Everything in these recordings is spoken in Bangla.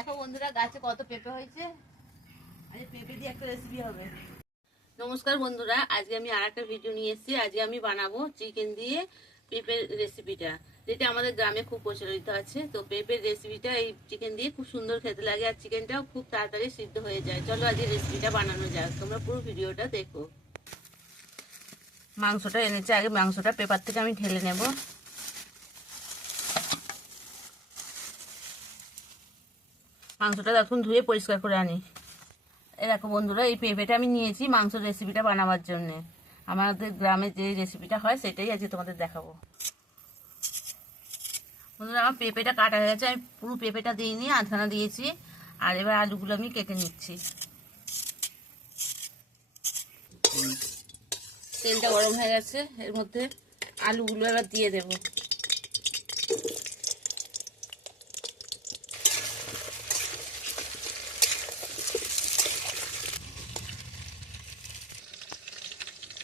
দেখো বন্ধুরা গাছে কত পেঁপে হয়েছে। আজ পেঁপে দিয়ে একটা রেসিপি হবে। নমস্কার বন্ধুরা, আজকে আমি আর একটা ভিডিও নিয়ে এসেছি। আজকে আমি বানাবো চিকেন দিয়ে পেঁপের রেসিপিটা, যেটা আমাদের গ্রামে খুব প্রচলিত আছে। তো পেঁপের রেসিপিটা এই চিকেন দিয়ে খুব সুন্দর খেতে লাগে, আর চিকেনটাও খুব তাড়াতাড়ি সিদ্ধ হয়ে যায়। চলো আজকে রেসিপিটা বানানো যাক, তোমরা পুরো ভিডিওটা দেখো। মাংসটা এনেছে, আগে মাংসটা পেঁপের থেকে আমি ঢেলে নেব। মাংসটা এখন ধুয়ে পরিষ্কার করে আনি। দেখো বন্ধুরা, এই পেঁপেটা আমি নিয়েছি মাংসের রেসিপিটা বানাবার জন্যে। আমাদের গ্রামে যে রেসিপিটা হয় সেটাই আজকে তোমাদের দেখাবো। বন্ধুরা, আমার পেঁপেটা কাটা হয়ে গেছে। আমি পুরো পেঁপেটা দিইনি, আধখানা দিয়েছি। আর এবার আলুগুলো আমি কেটে নিচ্ছি। তেলটা গরম হয়ে গেছে, এর মধ্যে আলুগুলো এবার দিয়ে দেবো।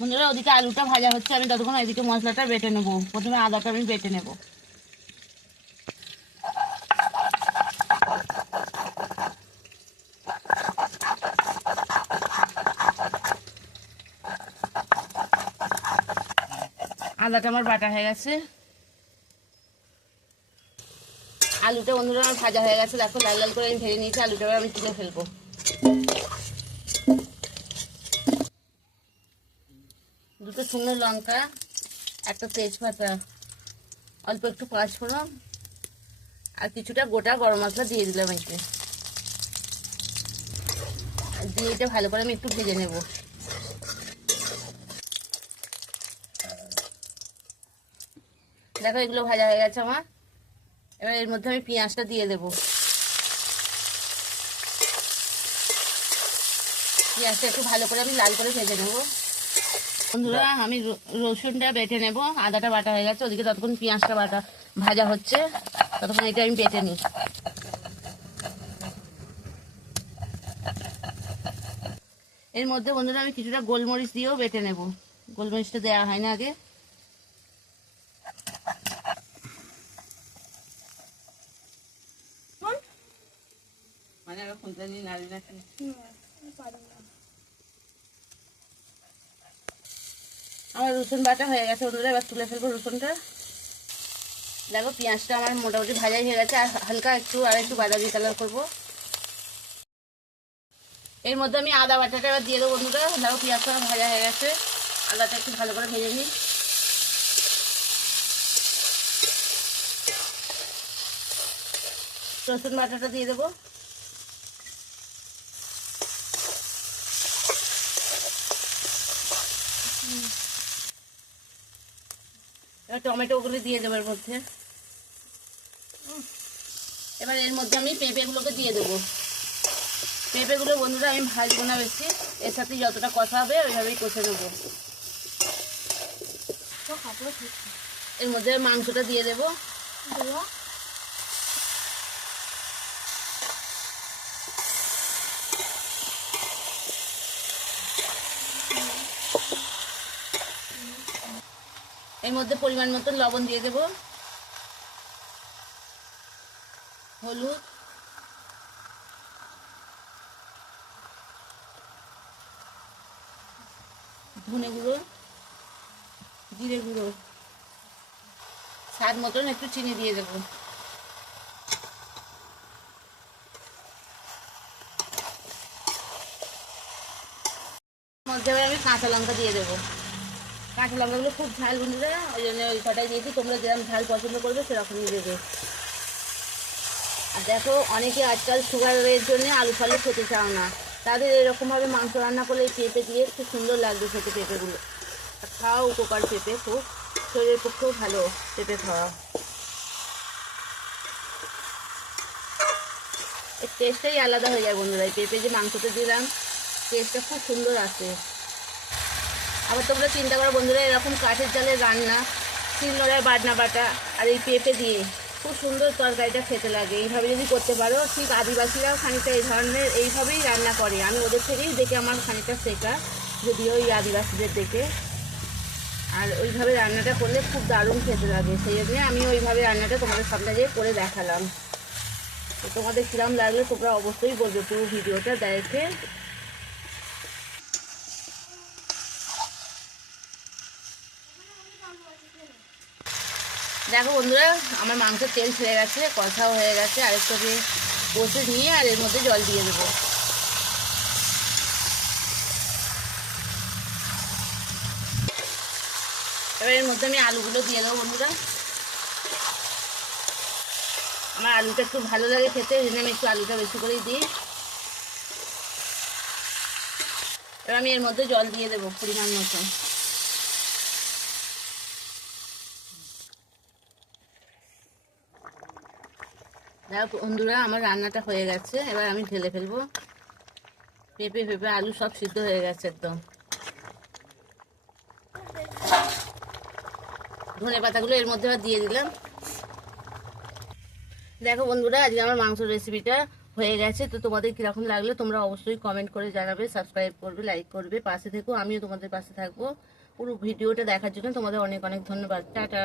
বন্ধুরা, ওদিকে আলুটা ভাজা হচ্ছে, আমি ততক্ষণ এদিকে মশলাটা বেটে নেবো। প্রথমে আদাটা আমি বেটে নেবো। আদাটা আমার বাটা হয়ে গেছে। আলুটা বন্ধুরা আমার ভাজা হয়ে গেছে, দেখো লাল লাল করে আমি ভেজে নিয়েছি। আলুটা আমি তুলে ফেলবো। দুটো শুকনো লঙ্কা, একটা তেজপাতা, অল্প একটু পাঁচফোড়ন, আর কিছুটা গোটা গরম মশলা দিয়ে দিলাম। এতে দিয়ে এটা ভালো করে আমি একটু ভেজে নেব। দেখো এগুলো ভাজা হয়ে গেছে আমার। এবার এর মধ্যে আমি পেঁয়াজটা দিয়ে দেব। পেঁয়াজটা একটু ভালো করে আমি লাল করে ভেজে নেব। বন্ধুরা, আমি রসুনটা বেটে নেব। আদাটা বাটা হয়ে গেছে, ওদিকে ততক্ষণ পেঁয়াজটা বাটা ভাজা হচ্ছে, ততক্ষণ এটা আমি বেটে নিই। এর মধ্যে বন্ধুরা আমি কিছুটা গোলমরিচ দিয়েও বেটে নেব। গোলমরিচটা দেওয়া হয় না আগে। আমার রসুন বাটা হয়ে গেছে বন্ধুরা, এবার তুলে ফেলবো রসুনটা। দেখো পেঁয়াজটা আমার মোটামুটি ভাজাই হয়ে গেছে, আর হালকা আর একটু বাদামি কালার করবো। এর মধ্যে আমি আদা বাটাটা এবার দিয়ে দেবো বন্ধুরা। দেখো পেঁয়াজটা ভাজা হয়ে গেছে, আদাটা একটু ভালো করে ভেজে নিই। রসুন বাটাটা দিয়ে দেবো। এবার টমেটোগুলো দিয়ে দেবো এর মধ্যে। এবার এর মধ্যে আমি পেঁপেগুলোকে দিয়ে দেবো। পেঁপেগুলো বন্ধুরা আমি ভাজবো না বেশি, এর সাথে যতটা কষা হবে ওইভাবেই কষে নেবো। এর মধ্যে মাংসটা দিয়ে দেবো। এর মধ্যে পরিমাণ মতো লবণ দিয়ে দেবো, হলুদ, ধনে গুঁড়ো, জিরে গুঁড়ো, স্বাদ মতন একটু চিনি দিয়ে দেবো। মধ্যে আমি কাঁচা লঙ্কা দিয়ে দেবো। কাঁচা লঙ্কাগুলো খুব ঝাল বন্ধুরা, ওই জন্য ওই কটাই দিয়েছি। তোমরা যেরকম ঝাল পছন্দ করবে সেরকমই দেবে। আর দেখো অনেকে আজকাল সুগারের জন্য আলু ফালু খেতে চাও না, তাদের এরকমভাবে মাংস রান্না করলে এই পেঁপে দিয়ে খুব সুন্দর লাগবে খেতে পেঁপেগুলো। খাওয়া উপকার, পেঁপে খুব শরীরের পক্ষেও ভালো পেঁপে খাওয়া। এর টেস্টটাই আলাদা হয়ে যায় বন্ধুরা। এই পেঁপে যে মাংসতে দিলাম, টেস্টটা খুব সুন্দর আসে। আবার তোমরা চিন্তা করো বন্ধুরা, এরকম কাঠের জালে রান্না, শিলনোড়ায় বাটনা বাটা, আর এই পেঁপে দিয়ে খুব সুন্দর তরকারিটা খেতে লাগে। এইভাবে যদি করতে পারো, ঠিক আদিবাসীরাও খানিকটা এই ধরনের এইভাবেই রান্না করে। আমি ওদের থেকেই দেখে আমার খানিকটা শেখা, যদিও ওই আদিবাসীদের দেখে। আর ওইভাবে রান্নাটা করলে খুব দারুণ খেতে লাগে, সেই জন্যে আমি ওইভাবে রান্নাটা তোমাদের সামনে দিয়ে করে দেখালাম। তো তোমাদের কিরম লাগলে তোমরা অবশ্যই বলবে পুরো ভিডিওটা দেখে। দেখো বন্ধুরা, আমার মাংসের তেল ছেড়ে গেছে, কষাও হয়ে গেছে। আরেকটু আমি কষে নিয়ে আর এর মধ্যে জল দিয়ে দেবো। এবার এর মধ্যে আমি আলুগুলো দিয়ে দেবো বন্ধুরা। আমার আলুটা একটু ভালো লাগে খেতে, এই জন্য আমি একটু আলুটা বেশি করেই দিই। এবার আমি এর মধ্যে জল দিয়ে দেবো পরিমাণ মতো। দেখো বন্ধুরা, আমার রান্নাটা হয়ে গেছে। এবার আমি ঢেলে ফেলবো। পেঁপে আলু সব সিদ্ধ হয়ে গেছে একদম। ধনে পাতাগুলো এর মধ্যে আবার দিয়ে দিলাম। দেখো বন্ধুরা, আজকে আমার মাংসের রেসিপিটা হয়ে গেছে। তো তোমাদের কিরকম লাগলো তোমরা অবশ্যই কমেন্ট করে জানাবে, সাবস্ক্রাইব করবে, লাইক করবে, পাশে থেকো। আমিও তোমাদের পাশে থাকবো। পুরো ভিডিওটা দেখার জন্য তোমাদের অনেক অনেক ধন্যবাদ। টাটা।